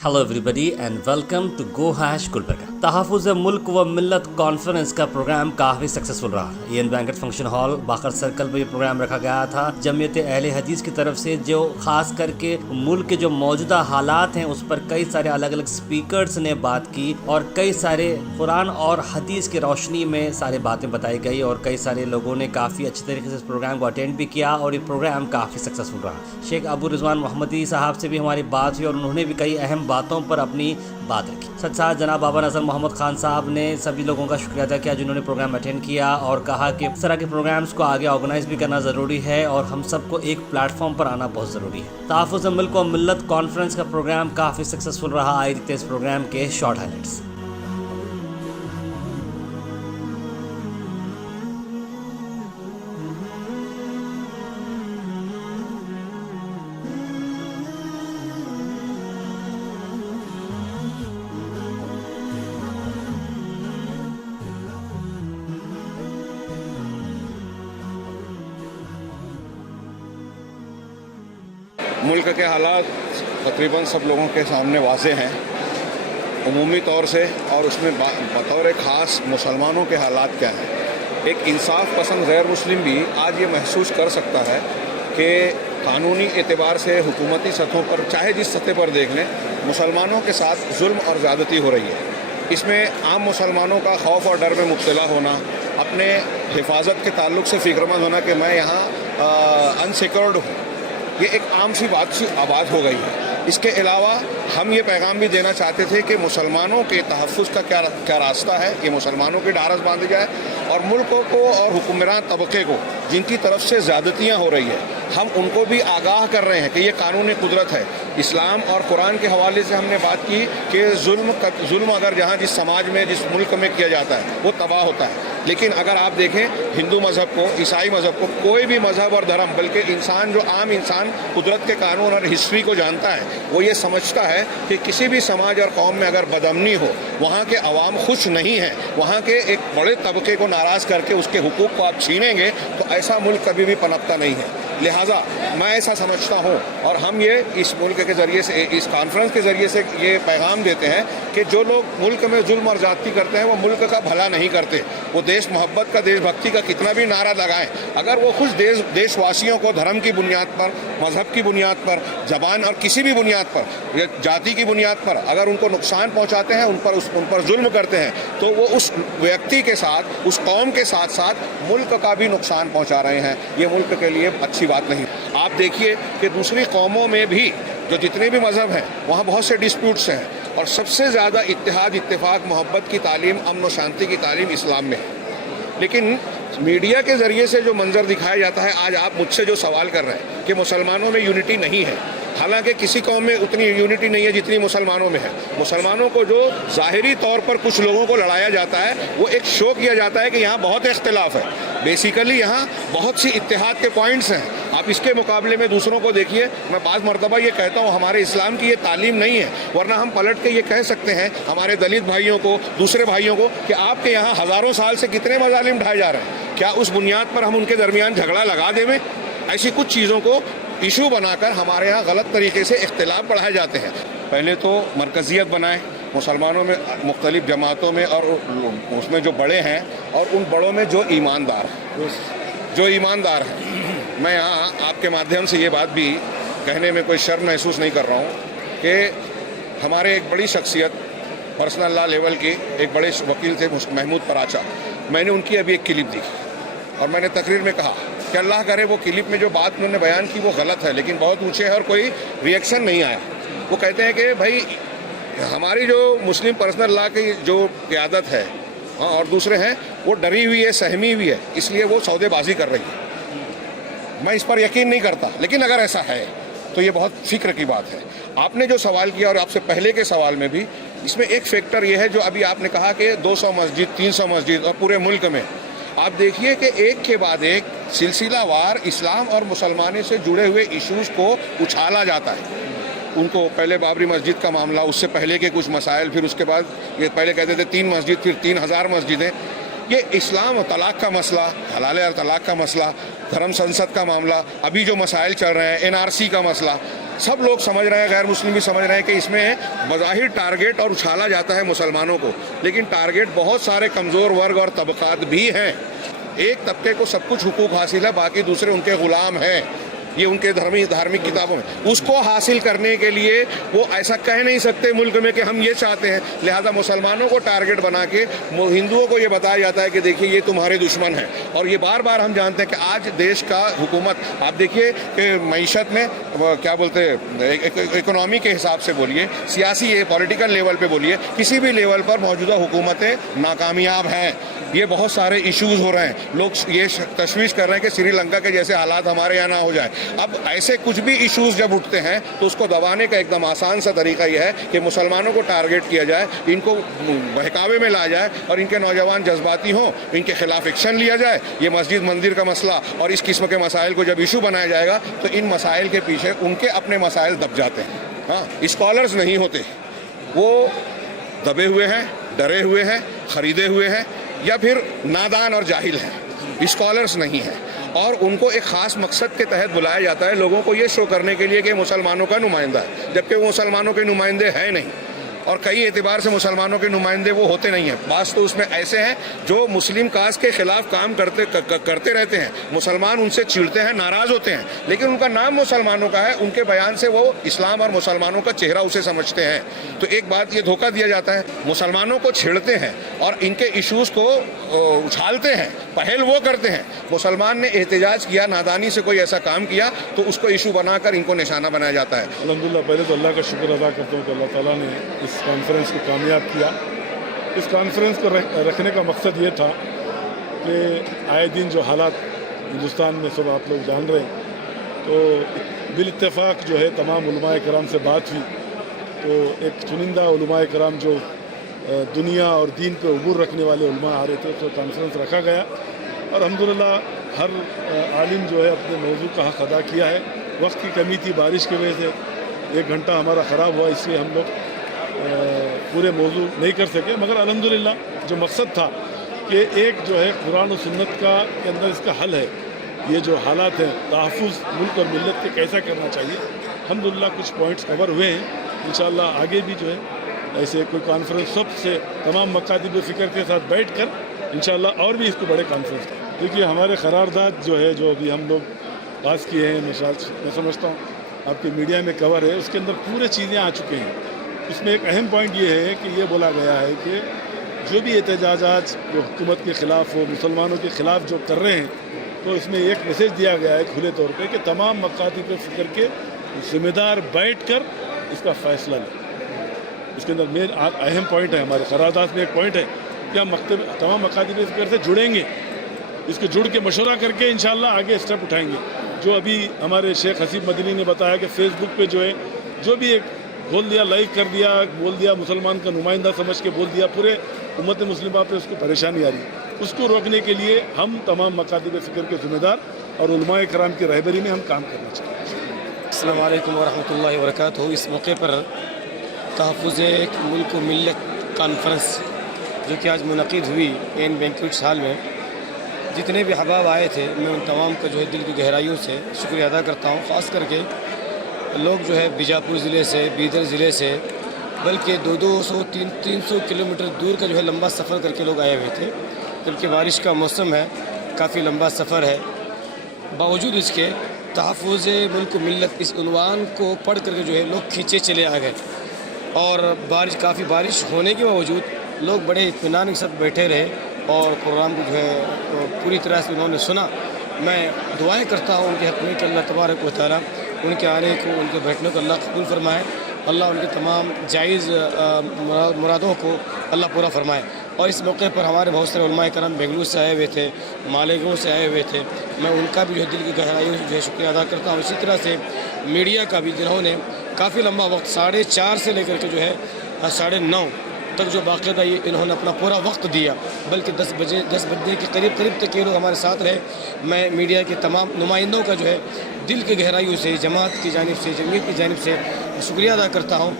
Hello everybody and welcome to go hash Gulbarga. तहफ़्फ़ुज़ मुल्क व मिल्लत कॉन्फ्रेंस का प्रोग्राम काफ़ी सक्सेसफुल रहा। ईएन बैंकेट फंक्शन हॉल बाकर सर्कल पर यह प्रोग्राम रखा गया था। जमीयत अहले हदीस की तरफ से जो ख़ास करके मुल्क के जो मौजूदा हालात हैं उस पर कई सारे अलग अलग स्पीकर्स ने बात की और कई सारे कुरान और हदीस की रोशनी में सारी बातें बताई गई और कई सारे लोगों ने काफ़ी अच्छे तरीके से इस प्रोग्राम को अटेंड भी किया और ये प्रोग्राम काफ़ी सक्सेसफुल रहा। शेख अबू रिजवान मोहम्मदी साहब से भी हमारी बात हुई और उन्होंने भी कई अहम बातों पर अपनी बात रखी। सच साथ जनाब बाबा नज़र मोहम्मद खान साहब ने सभी लोगों का शुक्रिया अदा किया जिन्होंने प्रोग्राम अटेंड किया और कहा कि इस तरह के प्रोग्राम्स को आगे ऑर्गेनाइज भी करना ज़रूरी है और हम सबको एक प्लेटफॉर्म पर आना बहुत ज़रूरी है। तहफ़्फ़ुज़ मुल्क व मिल्लत कॉन्फ्रेंस का प्रोग्राम काफ़ी सक्सेसफुल रहा। आइए देखते हैं इस प्रोग्राम के शॉर्ट हाइलाइट्स। मुल्क के हालात तकरीबन सब लोगों के सामने वाज़े हैं उमूमी तौर से, और उसमें बतौर ख़ास मुसलमानों के हालात क्या हैं। एक इंसाफ पसंद गैर मुस्लिम भी आज ये महसूस कर सकता है कि कानूनी एतबार से हुकूमती सतहों पर चाहे जिस सतह पर देख लें मुसलमानों के साथ जुल्म और ज़्यादती हो रही है। इसमें आम मुसलमानों का खौफ और डर में मुब्तला होना, अपने हिफाजत के ताल्लुक से फ़िक्रमंद होना कि मैं यहाँ अनसिक्योर्ड हूँ, ये एक आम सी बात हो गई है। इसके अलावा हम ये पैगाम भी देना चाहते थे कि मुसलमानों के तहफ़्फ़ुज़ का क्या रास्ता है कि मुसलमानों की ढारस बांधी जाए और मुल्कों को और हुक्मरान तबके को जिनकी तरफ से ज़्यादतियाँ हो रही है हम उनको भी आगाह कर रहे हैं कि ये कानूनी कुदरत है। इस्लाम और कुरान के हवाले से हमने बात की कि जुल्म अगर जहाँ जिस समाज में जिस मुल्क में किया जाता है वो तबाह होता है, लेकिन अगर आप देखें हिंदू मज़हब को, ईसाई मज़हब को, कोई भी मज़हब और धर्म, बल्कि इंसान जो आम इंसान कुदरत के कानून और हिस्ट्री को जानता है वो ये समझता है कि किसी भी समाज और कौम में अगर बदअमनी हो, वहाँ के अवाम खुश नहीं हैं, वहाँ के एक बड़े तबके को नाराज़ करके उसके हुकूक को आप छीनेंगे तो ऐसा मुल्क कभी भी पनपता नहीं है। लिहाजा मैं ऐसा समझता हूँ और हम ये इस मुल्क के ज़रिए से, इस कॉन्फ्रेंस के ज़रिए से ये पैगाम देते हैं कि जो लोग मुल्क में जुल्म और ज़्यादती करते हैं वो मुल्क का भला नहीं करते। वो देश मोहब्बत का, देशभक्ति का कितना भी नारा लगाएं, अगर वो खुद देशवासियों को धर्म की बुनियाद पर, मज़हब की बुनियाद पर, ज़बान और किसी भी बुनियाद पर, जाति की बुनियाद पर अगर उनको नुकसान पहुँचाते हैं, उन पर जुल्म करते हैं, तो वो उस व्यक्ति के साथ, उस कौम के साथ साथ मुल्क का भी नुकसान पहुँचा रहे हैं। ये मुल्क के लिए अच्छी बात नहीं। आप देखिए कि दूसरी कौमों में भी जो जितने भी मज़हब हैं वहाँ बहुत से डिस्प्यूट्स हैं और सबसे ज़्यादा इत्तेहाद, इत्तेफाक, मोहब्बत की तालीम, अमन व शांति की तालीम इस्लाम में है। लेकिन मीडिया के ज़रिए से जो मंजर दिखाया जाता है, आज आप मुझसे जो सवाल कर रहे हैं कि मुसलमानों में यूनिटी नहीं है, हालांकि किसी कौम में उतनी यूनिटी नहीं है जितनी मुसलमानों में है। मुसलमानों को जो ज़ाहिरी तौर पर कुछ लोगों को लड़ाया जाता है वो एक शो किया जाता है कि यहाँ बहुत इख्तिलाफ है, बेसिकली यहाँ बहुत सी इत्तेहाद के पॉइंट्स हैं। आप इसके मुकाबले में दूसरों को देखिए। मैं बाज़ मरतबा ये कहता हूँ हमारे इस्लाम की ये तालीम नहीं है, वरना हम पलट के ये कह सकते हैं हमारे दलित भाइयों को, दूसरे भाइयों को कि आपके यहाँ हज़ारों साल से कितने मज़ालिम ढाए जा रहे हैं, क्या उस बुनियाद पर हम उनके दरमियान झगड़ा लगा देवें? ऐसी कुछ चीज़ों को इशू बनाकर हमारे यहाँ गलत तरीके से इख्तिलाफ बढ़ाए जाते हैं। पहले तो मरकज़ियत बनाएं मुसलमानों में, मुख्तलिफ जमातों में, और उसमें जो बड़े हैं और उन बड़ों में जो ईमानदार हैं। मैं यहाँ आपके माध्यम से ये बात भी कहने में कोई शर्म महसूस नहीं कर रहा हूँ कि हमारे एक बड़ी शख्सियत, पर्सनल लॉ लेवल के एक बड़े वकील थे महमूद पराचा, मैंने उनकी अभी एक क्लिप दी और मैंने तकरीर में कहा कि अल्लाह करे वो क्लिप में जो बात उन्होंने बयान की वो गलत है, लेकिन बहुत ऊंचे है और कोई रिएक्शन नहीं आया। वो कहते हैं कि भाई हमारी जो मुस्लिम पर्सनल लॉ की जो क़यादत है और दूसरे हैं वो डरी हुई है, सहमी हुई है, इसलिए वो सौदेबाजी कर रही है। मैं इस पर यकीन नहीं करता, लेकिन अगर ऐसा है तो ये बहुत फ़िक्र की बात है। आपने जो सवाल किया और आपसे पहले के सवाल में भी इसमें एक फैक्टर ये है जो अभी आपने कहा कि 200 मस्जिद, 300 मस्जिद और पूरे मुल्क में, आप देखिए कि एक के बाद एक सिलसिलावार इस्लाम और मुसलमानी से जुड़े हुए इश्यूज़ को उछाला जाता है। उनको पहले बाबरी मस्जिद का मामला, उससे पहले के कुछ मसाइल, फिर उसके बाद ये पहले कहते थे 3 मस्जिद, फिर 3000 मस्जिदें। ये इस्लाम और तलाक़ का मसला, हलाल और तलाक़ का मसला, धर्म संसद का मामला, अभी जो मसाइल चल रहे हैं, NRC का मसला, सब लोग समझ रहे हैं, गैर मुस्लिम भी समझ रहे हैं कि इसमें बज़ाहिर टारगेट और उछाला जाता है मुसलमानों को, लेकिन टारगेट बहुत सारे कमज़ोर वर्ग और तबक़ात भी हैं। एक तबके को सब कुछ हुकूक हासिल है, बाकी दूसरे उनके ग़ुलाम हैं। ये उनके धार्मिक किताबों में, उसको हासिल करने के लिए वो ऐसा कह नहीं सकते मुल्क में कि हम ये चाहते हैं, लिहाजा मुसलमानों को टारगेट बना के हिंदुओं को ये बताया जाता है कि देखिए ये तुम्हारे दुश्मन हैं। और ये बार बार हम जानते हैं कि आज देश का हुकूमत, आप देखिए कि मईशत में क्या बोलते हैं, इकोनॉमी के हिसाब से बोलिए, सियासी पॉलिटिकल लेवल पे बोलिए, किसी भी लेवल पर मौजूदा हुकूमतें नाकामयाब हैं। ये बहुत सारे इश्यूज़ हो रहे हैं, लोग ये तशवीश कर रहे हैं कि श्रीलंका के जैसे हालात हमारे यहाँ ना हो जाए। अब ऐसे कुछ भी इश्यूज़ जब उठते हैं तो उसको दबाने का एकदम आसान सा तरीका यह है कि मुसलमानों को टारगेट किया जाए, इनको बहकावे में लाया जाए और इनके नौजवान जज्बाती हों, इनके खिलाफ एक्शन लिया जाए। ये मस्जिद मंदिर का मसला और इस किस्म के मसाइल को जब इशू बनाया जाएगा तो इन मसाइल के पीछे उनके अपने मसाइल दब जाते हैं। हाँ, स्कॉलर्स नहीं होते, वो दबे हुए हैं, डरे हुए हैं, ख़रीदे हुए हैं या फिर नादान और जाहिल हैं, स्कॉलर्स नहीं हैं। और उनको एक ख़ास मकसद के तहत बुलाया जाता है, लोगों को ये शो करने के लिए कि मुसलमानों का नुमाइंदा है, जबकि वो मुसलमानों के नुमाइंदे हैं नहीं। और कई एतबार से मुसलमानों के नुमाइंदे वो होते नहीं हैं। बास तो उसमें ऐसे हैं जो मुस्लिम कास्ट के ख़िलाफ़ काम करते रहते हैं, मुसलमान उनसे चिढ़ते हैं, नाराज़ होते हैं, लेकिन उनका नाम मुसलमानों का है, उनके बयान से वो इस्लाम और मुसलमानों का चेहरा उसे समझते हैं। तो एक बात ये धोखा दिया जाता है, मुसलमानों को छेड़ते हैं और इनके इश्यूज़ को उछालते हैं, पहल वो करते हैं। मुसलमान ने एहतजाज किया, नादानी से कोई ऐसा काम किया तो उसको इशू बनाकर इनको निशाना बनाया जाता है। अल्हम्दुलिल्लाह, पहले तो अल्लाह का शुक्र अदा करता हूँ कि अल्लाह ताला ने इस कॉन्फ्रेंस को कामयाब किया। इस कॉन्फ्रेंस को रखने का मकसद ये था कि आए दिन जो हालात हिंदुस्तान में सब आप लोग जान रहे हैं, तो बिल इत्तेफाक जो है तमाम उलमाए कराम से बात हुई, तो एक चुनिंदा उलमाए कराम जो दुनिया और दीन पे उबूर रखने वाले उलमा आ रहे थे, तो कॉन्फ्रेंस रखा गया और अल्हम्दुलिल्लाह हर आलिम जो है अपने मौजू का हक़ अदा किया है। वक्त की कमी थी, बारिश की वजह से 1 घंटा हमारा ख़राब हुआ, इसलिए हम लोग पूरे मौजू नहीं कर सके। मगर अल्हम्दुलिल्लाह जो मकसद था कि एक जो है कुरान और सुन्नत का के अंदर इसका हल है, ये जो हालात हैं तहफ़्फ़ुज़ मुल्क और मिल्लत के कैसा करना चाहिए, अल्हम्दुलिल्लाह कुछ पॉइंट्स कवर हुए हैं। इंशाअल्लाह आगे भी जो है ऐसे कोई कॉन्फ्रेंस सबसे तमाम मकातिब फ़िक्र के साथ बैठ कर इंशाअल्लाह और भी इसको बड़े कॉन्फ्रेंस करें। देखिए हमारे करारदाद जो है, जो अभी हम लोग पास किए हैं, मैं समझता हूँ आपके मीडिया में कवर है, उसके अंदर पूरे चीज़ें आ चुके हैं। उसमें एक अहम पॉइंट ये है कि ये बोला गया है कि जो भी एहतजाजात जो हुकूमत के ख़िलाफ़ हो, मुसलमानों के ख़िलाफ़ जो कर रहे हैं, तो इसमें एक मैसेज दिया गया है खुले तौर पे कि तमाम मकातिब फ़िक्र के ज़िम्मेदार बैठ कर इसका फ़ैसला लें। इसके अंदर मेन अहम पॉइंट है, हमारे करारदाद में एक पॉइंट है कि हम तमाम मकातिब फ़िक्र से जुड़ेंगे, इसको जुड़ के मशवरा करके इंशाअल्लाह आगे स्टेप उठाएंगे। जो अभी हमारे शेख हसीब मदनी ने बताया कि फ़ेसबुक पे जो है जो भी एक बोल दिया, लाइक कर दिया, बोल दिया, मुसलमान का नुमाइंदा समझ के बोल दिया, पूरे उम्मत मुस्लिमा पे उसको परेशानी आ रही है। उसको रोकने के लिए हम तमाम मकातिब फ़िक्र के ज़िम्मेदार और उलमाए कराम की रहबरी में हम काम करना चाहिए। अस्सलामु अलैकुम वरहमतुल्लाहि वबरकातुहू। इस मौके पर तहफ़्फ़ुज़ एक मुल्क व मिल्लत कॉन्फ्रेंस जो कि आज मुनक़िद हुई एन बैंक्वेट हॉल में, जितने भी अहबाब आए थे मैं उन तमाम का जो है दिल की गहराइयों से शुक्रिया अदा करता हूँ। ख़ास करके लोग जो है बीजापुर ज़िले से, बीदर ज़िले से, बल्कि 200-300 किलोमीटर दूर का जो है लंबा सफ़र करके लोग आए हुए थे, क्योंकि बारिश का मौसम है, काफ़ी लंबा सफ़र है। बावजूद इसके तहफ़्फ़ुज़ मुल्क व मिल्लत इस उन्वान को पढ़ करके जो है लोग खींचे चले आ गए और काफ़ी बारिश होने के बावजूद लोग बड़े इत्मीनान के साथ बैठे रहे और प्रोग्राम को जो है पूरी तरह से उन्होंने सुना। मैं दुआएं करता हूँ उनके हक़ में कि अल्लाह तबारक व तआला उनके आने को, उनके बैठने को अल्लाह कबूल फरमाए, अल्लाह उनके तमाम जायज़ मुरादों को अल्लाह पूरा फरमाए। और इस मौके पर हमारे बहुत सारे उलमाए करम बेंगलुरु से आए हुए थे, मालेगांव से आए हुए थे, मैं उनका भी जो है दिल की गहराइयों से जो है शुक्रिया अदा करता हूँ। इसी तरह से मीडिया का भी, जिन्होंने काफ़ी लंबा वक्त 4:30 से लेकर के जो है 9:30 तक जो बाकायदा ये इन्होंने अपना पूरा वक्त दिया, बल्कि 10 बजे के करीब तक ये लोग हमारे साथ रहे। मैं मीडिया के तमाम नुमाइंदों का जो है दिल की गहराइयों से, जमात की जानिब से, जमीयत की जानिब से शुक्रिया अदा करता हूँ।